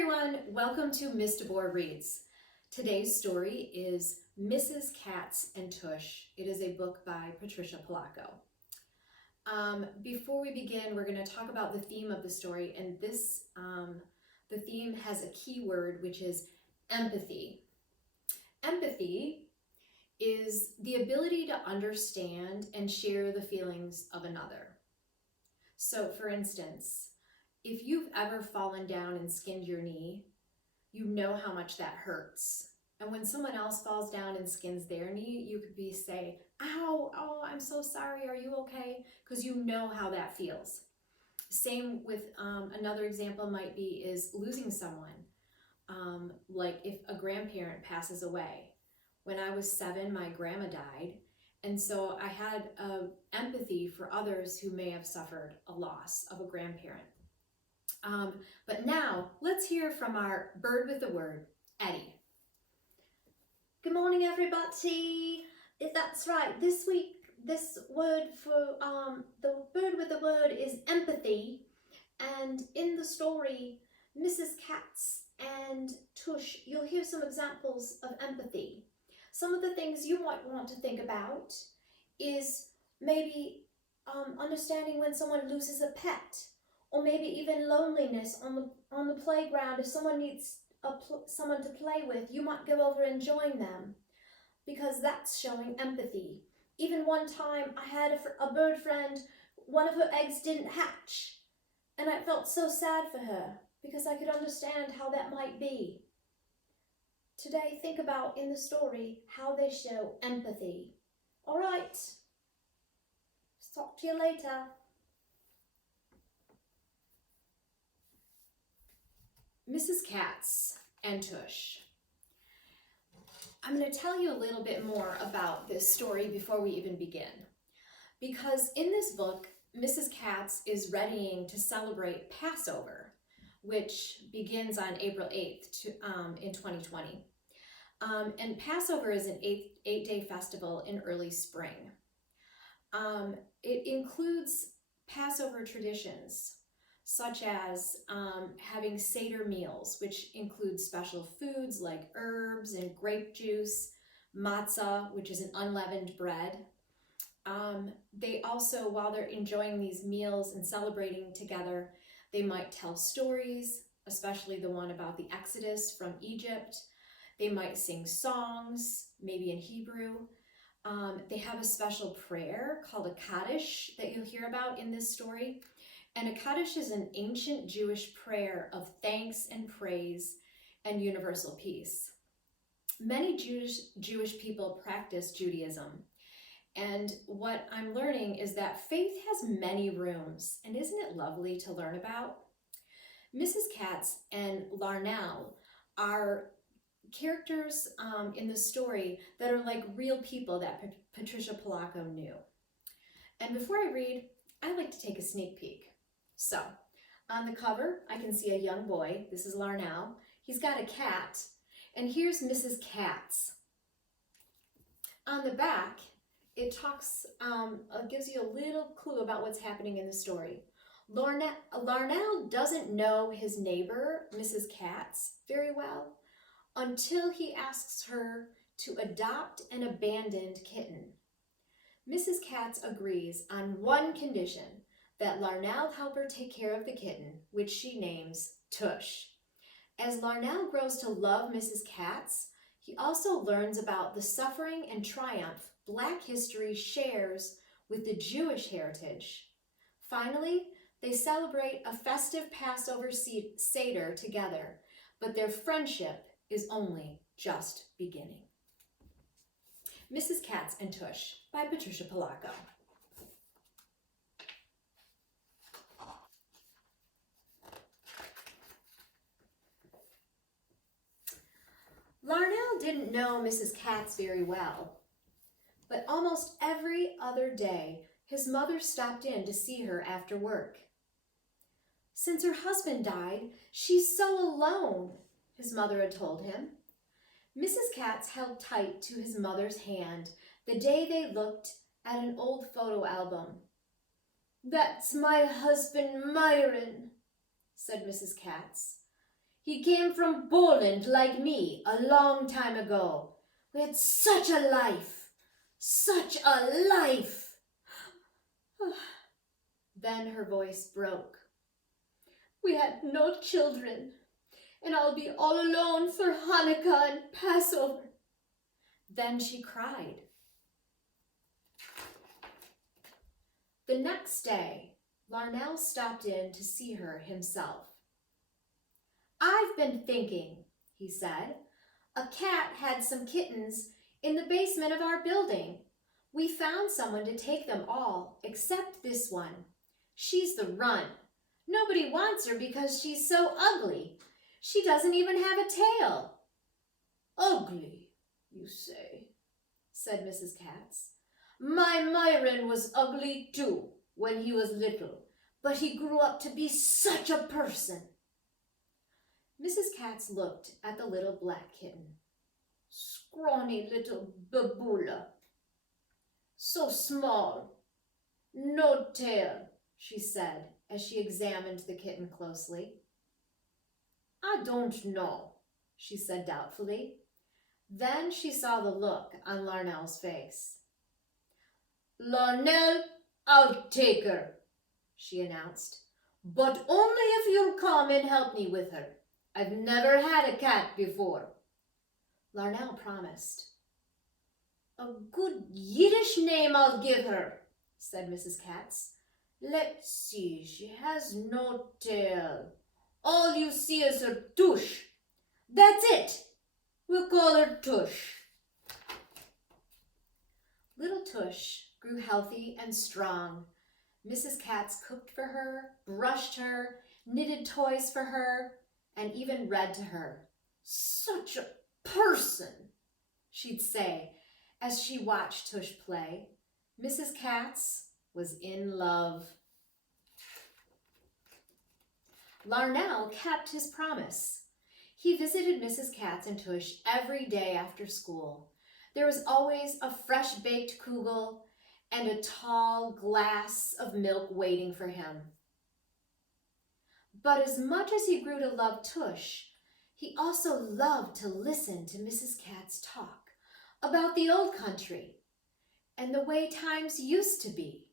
everyone, welcome to Miss DeBoer Reads. Today's story is Mrs. Katz and Tush. It is a book by Patricia Polacco. Before we begin, we're going to talk about the theme of the story, and the theme has a key word, which is empathy. Empathy is the ability to understand and share the feelings of another. So, for instance, if you've ever fallen down and skinned your knee, you know how much that hurts. And when someone else falls down and skins their knee, you could say, ow, oh, I'm so sorry, are you okay? Because you know how that feels. Same with another example might be is losing someone. Like if a grandparent passes away. When I was 7, my grandma died. And so I had empathy for others who may have suffered a loss of a grandparent. But now let's hear from our bird with the word, Eddie. Good morning, everybody. That's right. This week, this word for the bird with the word is empathy. And in the story, Mrs. Katz and Tush, you'll hear some examples of empathy. Some of the things you might want to think about is maybe understanding when someone loses a pet. Or maybe even loneliness on the playground. If someone needs someone to play with, you might go over and join them, because that's showing empathy. Even one time I had a bird friend, one of her eggs didn't hatch, and I felt so sad for her because I could understand how that might be. Today, think about in the story how they show empathy. All right, talk to you later. Mrs. Katz and Tush. I'm going to tell you a little bit more about this story before we even begin. Because in this book, Mrs. Katz is readying to celebrate Passover, which begins on April 8th in 2020. And Passover is an eight-day festival in early spring. It includes Passover traditions, such as having Seder meals, which include special foods like herbs and grape juice, matzah, which is an unleavened bread. They also, while they're enjoying these meals and celebrating together, they might tell stories, especially the one about the Exodus from Egypt. They might sing songs, maybe in Hebrew. They have a special prayer called a Katz Tush that you'll hear about in this story. And a Kaddish is an ancient Jewish prayer of thanks and praise and universal peace. Many Jewish people practice Judaism. And what I'm learning is that faith has many rooms. And isn't it lovely to learn about? Mrs. Katz and Larnel are characters in the story that are like real people that Patricia Polacco knew. And before I read, I like to take a sneak peek. So, on the cover, I can see a young boy. This is Larnel. He's got a cat. And here's Mrs. Katz. On the back, it gives you a little clue about what's happening in the story. Larnel doesn't know his neighbor, Mrs. Katz, very well until he asks her to adopt an abandoned kitten. Mrs. Katz agrees on one condition, that Larnel help her take care of the kitten, which she names Tush. As Larnel grows to love Mrs. Katz, he also learns about the suffering and triumph Black history shares with the Jewish heritage. Finally, they celebrate a festive Passover Seder together, but their friendship is only just beginning. Mrs. Katz and Tush by Patricia Polacco. Larnel didn't know Mrs. Katz very well, but almost every other day, his mother stopped in to see her after work. Since her husband died, she's so alone, his mother had told him. Mrs. Katz held tight to his mother's hand the day they looked at an old photo album. "That's my husband, Myron," said Mrs. Katz. He came from Poland like me a long time ago. We had such a life. Such a life. Then her voice broke. We had no children, and I'll be all alone for Hanukkah and Passover. Then she cried. The next day, Larnel stopped in to see her himself. I've been thinking, he said. A cat had some kittens in the basement of our building. We found someone to take them all, except this one. She's the runt. Nobody wants her because she's so ugly. She doesn't even have a tail. Ugly, you say, said Mrs. Katz. My Myron was ugly too when he was little, but he grew up to be such a person. Mrs. Katz looked at the little black kitten. Scrawny little babula. So small. No tail, she said as she examined the kitten closely. I don't know, she said doubtfully. Then she saw the look on Larnel's face. Larnel, I'll take her, she announced, but only if you'll come and help me with her. I've never had a cat before. Larnel promised. A good Yiddish name I'll give her, said Mrs. Katz. Let's see, she has no tail. All you see is her tush. That's it. We'll call her Tush. Little Tush grew healthy and strong. Mrs. Katz cooked for her, brushed her, knitted toys for her, and even read to her. Such a person, she'd say as she watched Tush play. Mrs. Katz was in love. Larnel kept his promise. He visited Mrs. Katz and Tush every day after school. There was always a fresh-baked kugel and a tall glass of milk waiting for him. But as much as he grew to love Tush, he also loved to listen to Mrs. Katz talk about the old country and the way times used to be.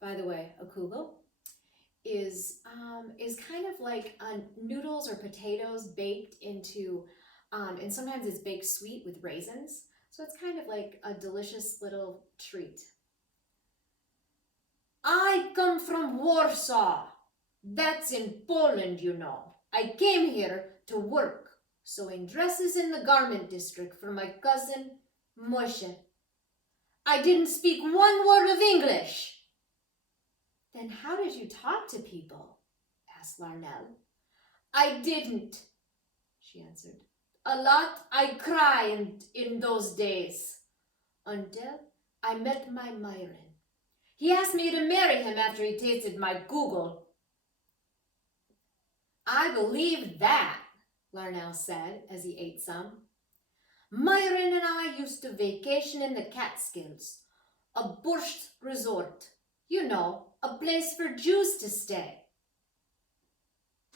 By the way, a kugel is kind of like noodles or potatoes baked into, and sometimes it's baked sweet with raisins. So it's kind of like a delicious little treat. I come from Warsaw. That's in Poland, you know. I came here to work, sewing dresses in the garment district for my cousin Moshe. I didn't speak one word of English. Then how did you talk to people? Asked Larnel. I didn't, she answered. A lot I cried in those days, until I met my Myron. He asked me to marry him after he tasted my kugel. I believe that, Larnel said as he ate some. Myron and I used to vacation in the Catskills, a borscht resort. You know, a place for Jews to stay.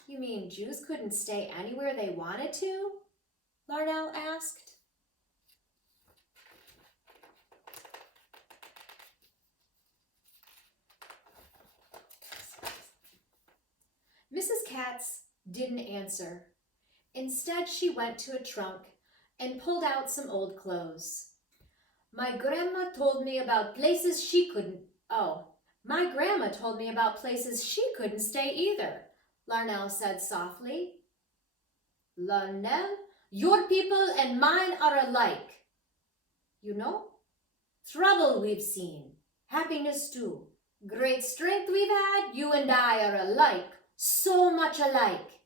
You mean Jews couldn't stay anywhere they wanted to? Larnel asked. Mrs. Katz didn't answer. Instead, she went to a trunk and pulled out some old clothes. My grandma told me about places she couldn't stay either, Larnel said softly. Larnel, your people and mine are alike. You know, trouble we've seen, happiness too, great strength we've had, you and I are alike, so much alike.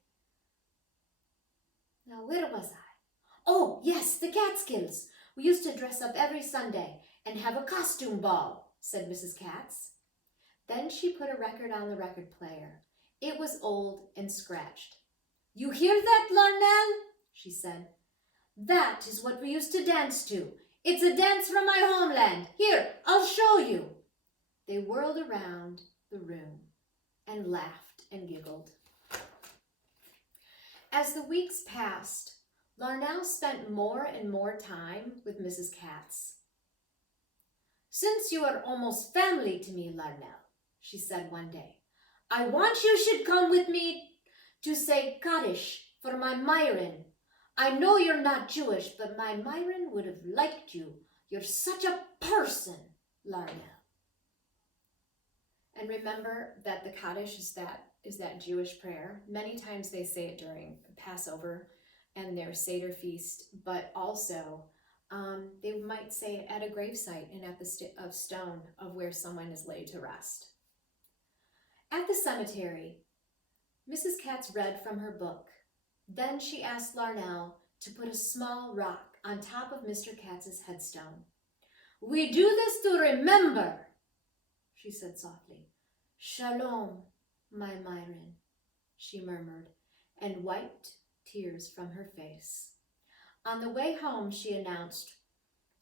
Now, where was I? Oh, yes, the Catskills. We used to dress up every Sunday and have a costume ball, said Mrs. Katz. Then she put a record on the record player. It was old and scratched. You hear that, Larnel? She said. That is what we used to dance to. It's a dance from my homeland. Here, I'll show you. They whirled around the room and laughed and giggled. As the weeks passed, Larnel spent more and more time with Mrs. Katz. "Since you are almost family to me, Larnel," she said one day, "I want you should come with me to say Kaddish for my Myron. I know you're not Jewish, but my Myron would have liked you. You're such a person, Larnel." And remember that the Kaddish is that Jewish prayer. Many times they say it during Passover and their Seder feast, but also they might say it at a gravesite and at the stone of where someone is laid to rest. At the cemetery, Mrs. Katz read from her book. Then she asked Larnel to put a small rock on top of Mr. Katz's headstone. "We do this to remember," she said softly. "Shalom, my Myron," she murmured, and wiped tears from her face. On the way home, she announced,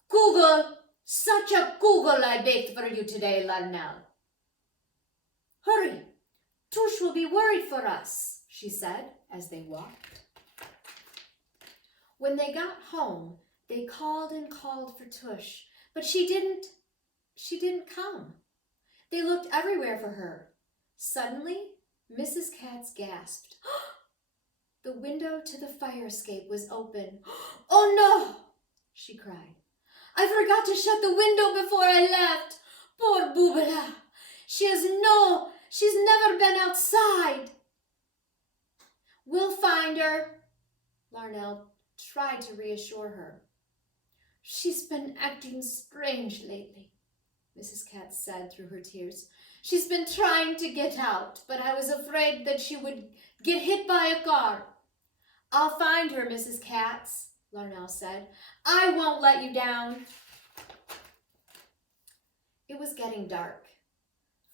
"Kugel, such a kugel I baked for you today, Larnel." "Hurry, Tush will be worried for us," she said as they walked. When they got home, they called and called for Tush, but she didn't come. They looked everywhere for her. Suddenly, Mrs. Katz gasped. The window to the fire escape was open. "Oh no," she cried. "I forgot to shut the window before I left. Poor Boobala. She's never been outside." "We'll find her," Larnel tried to reassure her. "She's been acting strange lately," Mrs. Katz said through her tears. "She's been trying to get out, but I was afraid that she would get hit by a car." "I'll find her, Mrs. Katz," Larnel said. "I won't let you down." It was getting dark.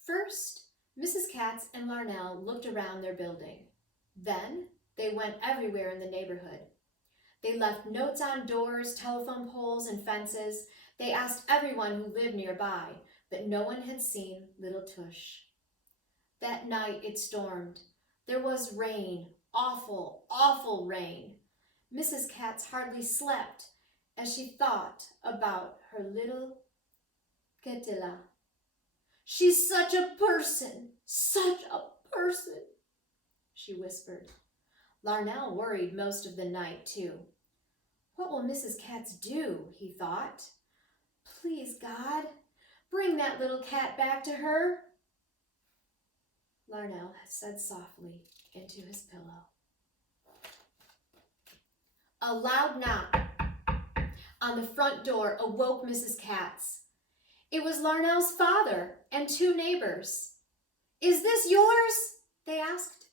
First, Mrs. Katz and Larnel looked around their building. Then they went everywhere in the neighborhood. They left notes on doors, telephone poles, and fences. They asked everyone who lived nearby, but no one had seen little Tush. That night it stormed. There was rain, awful, awful rain. Mrs. Katz hardly slept as she thought about her little Ketela. "She's such a person, she whispered. Larnel worried most of the night, too. What will Mrs. Katz do, he thought. Please, God, bring that little cat back to her. Larnel said softly into his pillow. A loud knock on the front door awoke Mrs. Katz. It was Larnel's father and two neighbors. "Is this yours?" they asked.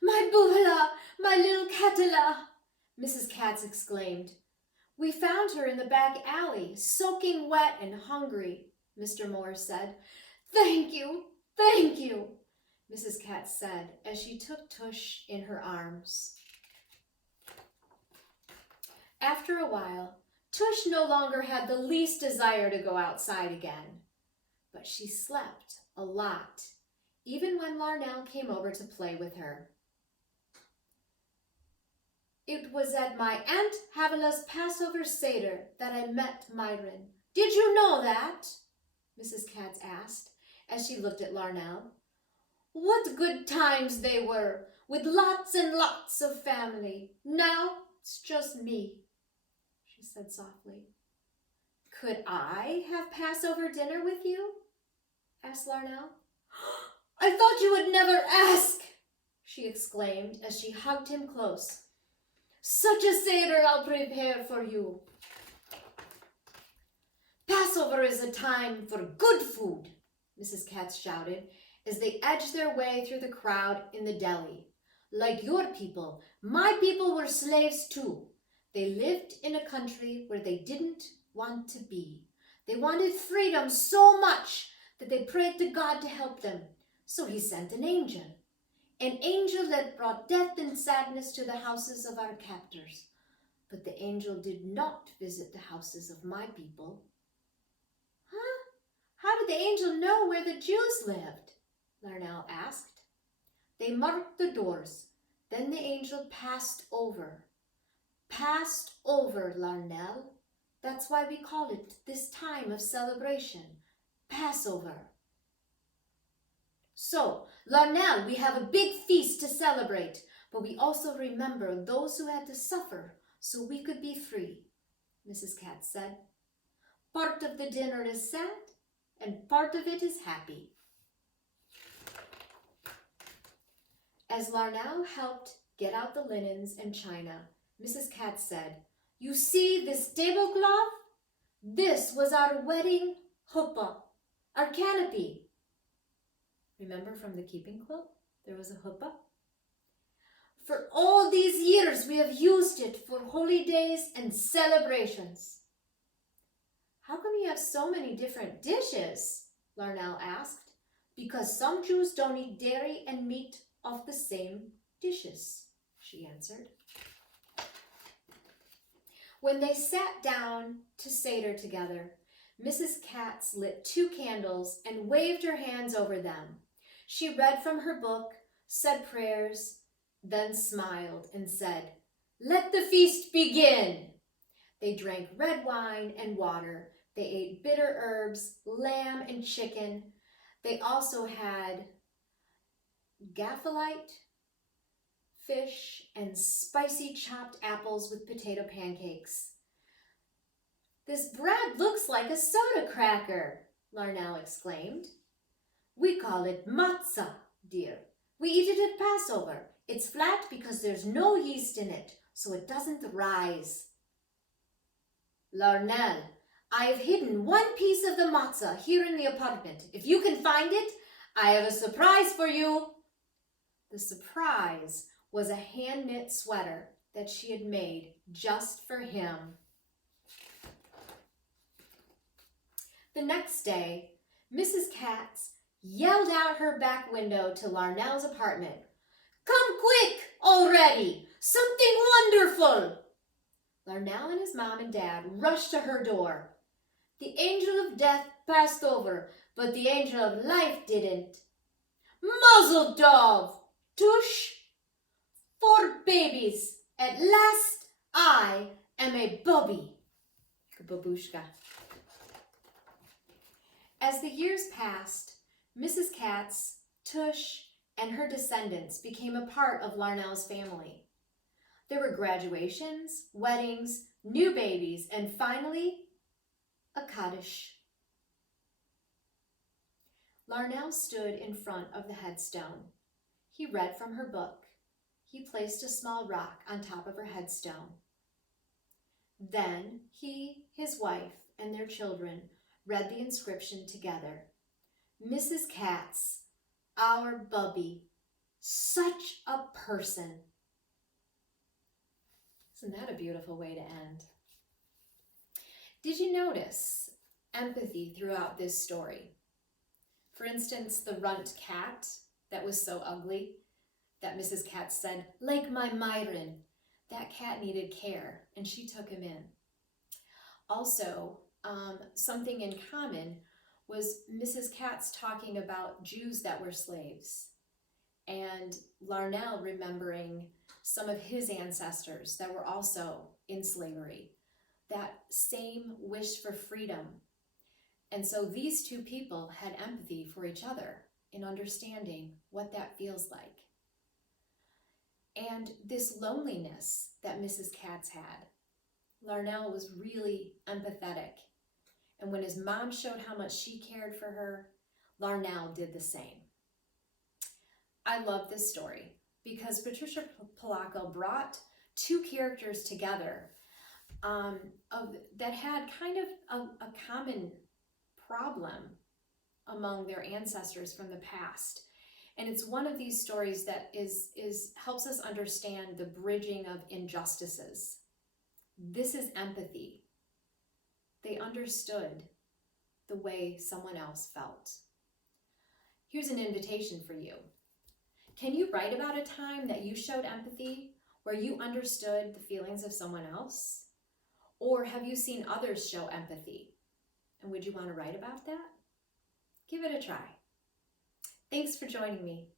"My Buhla, my little Katela," Mrs. Katz exclaimed. "We found her in the back alley, soaking wet and hungry," Mr. Moore said. Thank you, Mrs. Katz said as she took Tush in her arms. After a while, Tush no longer had the least desire to go outside again, but she slept a lot, even when Larnel came over to play with her. It was at my Aunt Havila's Passover Seder that I met Myron. Did you know that? Mrs. Katz asked as she looked at Larnel. What good times they were, with lots and lots of family. Now it's just me, she said softly. Could I have Passover dinner with you? Asked Larnel. I thought you would never ask, she exclaimed as she hugged him close. Such a Seder I'll prepare for you. Passover is a time for good food, Mrs. Katz shouted as they edged their way through the crowd in the deli. Like your people, my people were slaves too. They lived in a country where they didn't want to be. They wanted freedom so much that they prayed to God to help them. So he sent an angel that brought death and sadness to the houses of our captors. But the angel did not visit the houses of my people. Huh? How did the angel know where the Jews lived? Larnel asked. They marked the doors. Then the angel passed over. Passed over, Larnel. That's why we call it this time of celebration, Passover. So, Larnel, we have a big feast to celebrate, but we also remember those who had to suffer so we could be free, Mrs. Katz said. Part of the dinner is sad, and part of it is happy. As Larnel helped get out the linens and china, Mrs. Katz said, "You see this tablecloth? This was our wedding huppah, our canopy." Remember from the keeping quilt, there was a huppah? "For all these years we have used it for holy days and celebrations." "How come you have so many different dishes?" Larnel asked. "Because some Jews don't eat dairy and meat off the same dishes," she answered. When they sat down to Seder together, Mrs. Katz lit 2 candles and waved her hands over them. She read from her book, said prayers, then smiled and said, "Let the feast begin." They drank red wine and water. They ate bitter herbs, lamb and chicken. They also had gaffalite, fish, and spicy chopped apples with potato pancakes. "This bread looks like a soda cracker," Larnel exclaimed. "We call it matzah, dear. We eat it at Passover. It's flat because there's no yeast in it, so it doesn't rise." "Larnel, I have hidden 1 piece of the matzah here in the apartment. If you can find it, I have a surprise for you." The surprise was a hand-knit sweater that she had made just for him. The next day, Mrs. Katz yelled out her back window to Larnel's apartment. "Come quick already! Something wonderful!" Larnel and his mom and dad rushed to her door. "The angel of death passed over, but the angel of life didn't." "Mazel tov, Tush! 4 babies. At last I am a bubby." Babushka. As the years passed, Mrs. Katz, Tush, and her descendants became a part of Larnel's family. There were graduations, weddings, new babies, and finally, a Kaddish. Larnel stood in front of the headstone. He read from her book. He placed a small rock on top of her headstone. Then he, his wife, and their children read the inscription together. "Mrs. Katz, our bubby, such a person." Isn't that a beautiful way to end? Did you notice empathy throughout this story? For instance, the runt cat that was so ugly that Mrs. Katz said, "Like my Myron." That cat needed care, and she took him in. Also, something in common was Mrs. Katz talking about Jews that were slaves, and Larnel remembering some of his ancestors that were also in slavery. That same wish for freedom. And so these 2 people had empathy for each other in understanding what that feels like. And this loneliness that Mrs. Katz had, Larnel was really empathetic. And when his mom showed how much she cared for her, Larnel did the same. I love this story because Patricia Polacco brought 2 characters together that had kind of a common problem among their ancestors from the past. And it's one of these stories that helps us understand the bridging of injustices. This is empathy. They understood the way someone else felt. Here's an invitation for you. Can you write about a time that you showed empathy, where you understood the feelings of someone else? Or have you seen others show empathy? And would you want to write about that? Give it a try. Thanks for joining me.